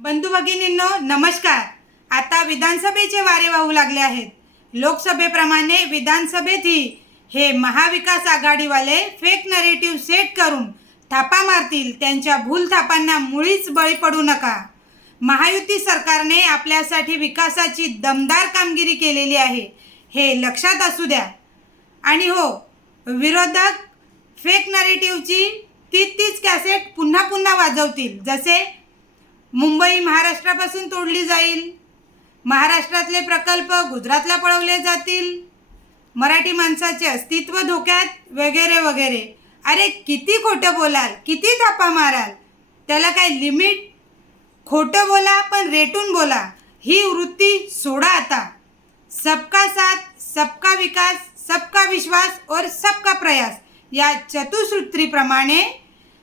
बंधू भगिनींनो नमस्कार। आता विधानसभेचे वारे वाहू लागले आहेत। लोकसभेप्रमाणे विधानसभेतही हे महाविकास आघाडीवाले फेक नरेटिव्ह सेट करून थापा मारतील। त्यांच्या भूल थापांना मुळीच बळी पडू नका। महायुती सरकारने आपल्यासाठी विकासाची दमदार कामगिरी केलेली आहे, हे लक्षात असू द्या। आणि हो, विरोधक फेक नरेटिव्हची तीच कॅसेट पुन्हा पुन्हा वाजवतील। जसे मुंबई महाराष्ट्रापासून तोडली जाईल, महाराष्ट्रातले प्रकल्प गुजरातला पळवले जातील, मराठी माणसाचे अस्तित्व धोक्यात, वगैरे वगैरे। अरे किती खोटं बोलाल, किती थापा माराल, त्याला काय लिमिट? खोटं बोला पण रेटून बोला, ही वृत्ती सोडा आता। सबका साथ, सबका विकास, सबका विश्वास और सबका प्रयास या चतुसूत्रीप्रमाणे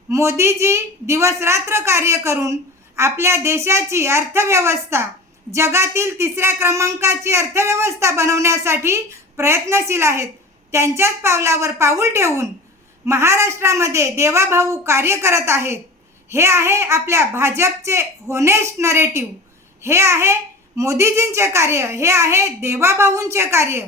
मोदीजी दिवस रात्र कार्य करून आपल्या देशाची अर्थव्यवस्था जगातील 3ऱ्या क्रमांकाची अर्थव्यवस्था बनवण्यासाठी प्रयत्नशील आहेत। त्यांच्याच पावलावर पाऊल ठेवून महाराष्ट्रामध्ये देवाभाऊ कार्य करत आहेत। हे आहे आपल्या भाजपचे होनेस्ट नरेटिव्ह, हे आहे मोदीजींचे कार्य, हे आहे देवाभाऊंचे कार्य।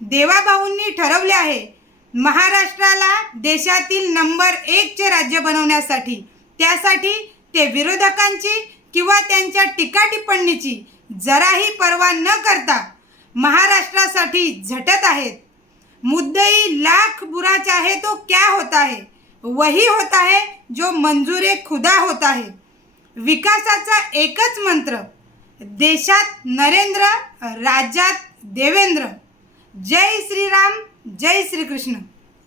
देवाभाऊंनी ठरवले आहे महाराष्ट्राला देशातील नंबर 1चे राज्य बनवण्यासाठी। त्यासाठी ते विरोधकांची किंवा त्यांच्या टीका टिप्पणीची जराही पर्वा न करता महाराष्ट्रासाठी झटत आहेत। मुद्दई लाख बुरा चाहे तो क्या होता है, वही होता है जो मंजूर खुदा होता है। विकासाचा एकच मंत्र, देशात नरेंद्र, राज्यात देवेंद्र। जय श्रीराम, जय श्री कृष्ण।